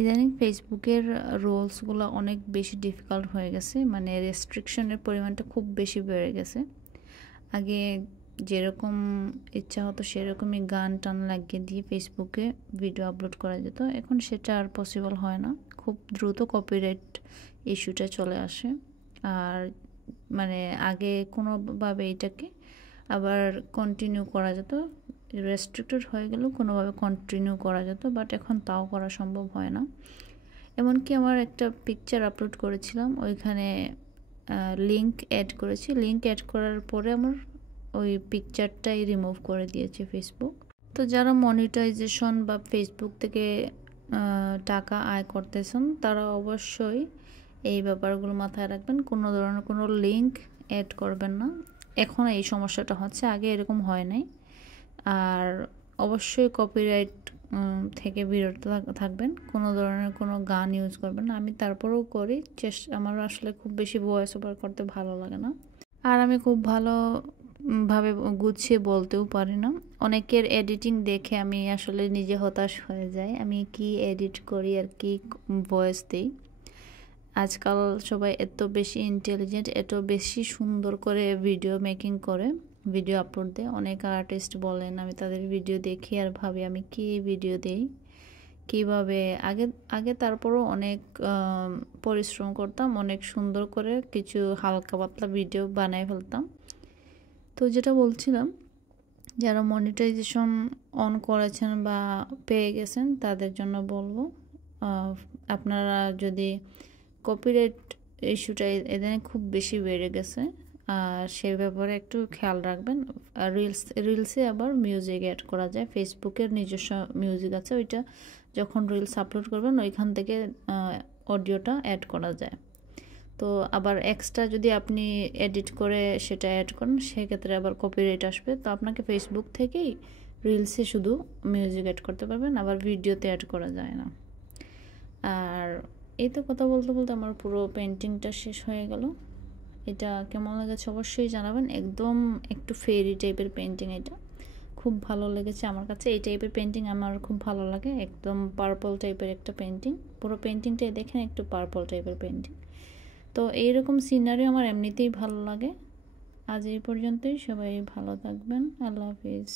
ইদানিং ফেসবুকের রুলসগুলো অনেক বেশি ডিফিকাল্ট হয়ে গেছে, মানে রেস্ট্রিকশনের পরিমাণটা খুব বেশি বেড়ে গেছে। আগে যেরকম ইচ্ছা হতো সেরকমই গান টান লাগিয়ে দিয়ে ফেসবুকে ভিডিও আপলোড করা যেত, এখন সেটা আর পসিবল হয় না। খুব দ্রুত কপিরাইট ইস্যুটা চলে আসে। আর মানে আগে কোনোভাবে এটাকে আবার কন্টিনিউ করা যেত, রেস্ট্রিক্টেড হয়ে গেলেও কোনোভাবে কন্টিনিউ করা যেত, বাট এখন তাও করা সম্ভব হয় না। এমনকি আমার একটা পিকচার আপলোড করেছিলাম, ওইখানে লিঙ্ক অ্যাড করেছি, লিঙ্ক অ্যাড করার পরে আমার ওই পিকচারটাই রিমুভ করে দিয়েছে ফেসবুক। তো যারা মনিটাইজেশন বা ফেসবুক থেকে টাকা আয় করতেছেন তারা অবশ্যই এই ব্যাপারগুলো মাথায় রাখবেন, কোনো ধরনের কোনো লিঙ্ক অ্যাড করবেন না। এখন এই সমস্যাটা হচ্ছে, আগে এরকম হয় নাই। আর অবশ্যই কপিরাইট থেকে বিরত থাকবেন, কোনো ধরনের কোনো গান ইউজ করবেন না। আমি তারপরেও করি, আমার আসলে খুব বেশি ভয়েস ওভার করতে ভালো লাগে না, আর আমি খুব ভালোভাবে গুছিয়ে বলতেও পারি না। অনেকের এডিটিং দেখে আমি আসলে নিজে হতাশ হয়ে যাই, আমি কি এডিট করি আর কি ভয়েস দিই। আজকাল সবাই এত বেশি ইন্টেলিজেন্ট, এত বেশি সুন্দর করে ভিডিও মেকিং করে, ভিডিও আপলোড দেয়। অনেক আর্টিস্ট বলেন, আমি তাদের ভিডিও দেখি আর ভাবি আমি কি ভিডিও দেই, কীভাবে। আগে তারপরও অনেক পরিশ্রম করতাম, অনেক সুন্দর করে কিছু হালকা পাতলা ভিডিও বানাই ফেলতাম। তো যেটা বলছিলাম, যারা মনিটাইজেশন অন করেছেন বা পেয়ে গেছেন তাদের জন্য বলবো, আপনারা যদি কপিরাইট ইস্যুটা এদিনে খুব বেশি বেড়ে গেছে, আর সেই ব্যাপারে একটু খেয়াল রাখবেন। আর রিলসে আবার মিউজিক অ্যাড করা যায়, ফেসবুকের নিজস্ব মিউজিক আছে, ওইটা যখন রিলস আপলোড করবেন ওইখান থেকে অডিওটা অ্যাড করা যায়। তো আবার এক্সট্রা যদি আপনি এডিট করে সেটা অ্যাড করেন সেক্ষেত্রে আবার কপিরাইট আসবে। তো আপনাকে ফেসবুক থেকেই রিলসে শুধু মিউজিক অ্যাড করতে পারবেন, আবার ভিডিওতে অ্যাড করা যায় না। আর এই তো কথা বলতে বলতে আমার পুরো পেন্টিংটা শেষ হয়ে গেল। এটা কেমন লেগেছে অবশ্যই জানাবেন। একদম একটু ফেরি টাইপের পেন্টিং, এটা খুব ভালো লেগেছে আমার কাছে। এই টাইপের পেন্টিং আমার খুব ভালো লাগে, একদম পার্পল টাইপের একটা পেন্টিং। পুরো পেন্টিংটা দেখেন একটু পার্পল টাইপের পেন্টিং। তো এইরকম সিনারি আমার এমনিতেই ভালো লাগে। আজ এই পর্যন্তই, সবাই ভালো থাকবেন, আল্লাহ হাফিজ।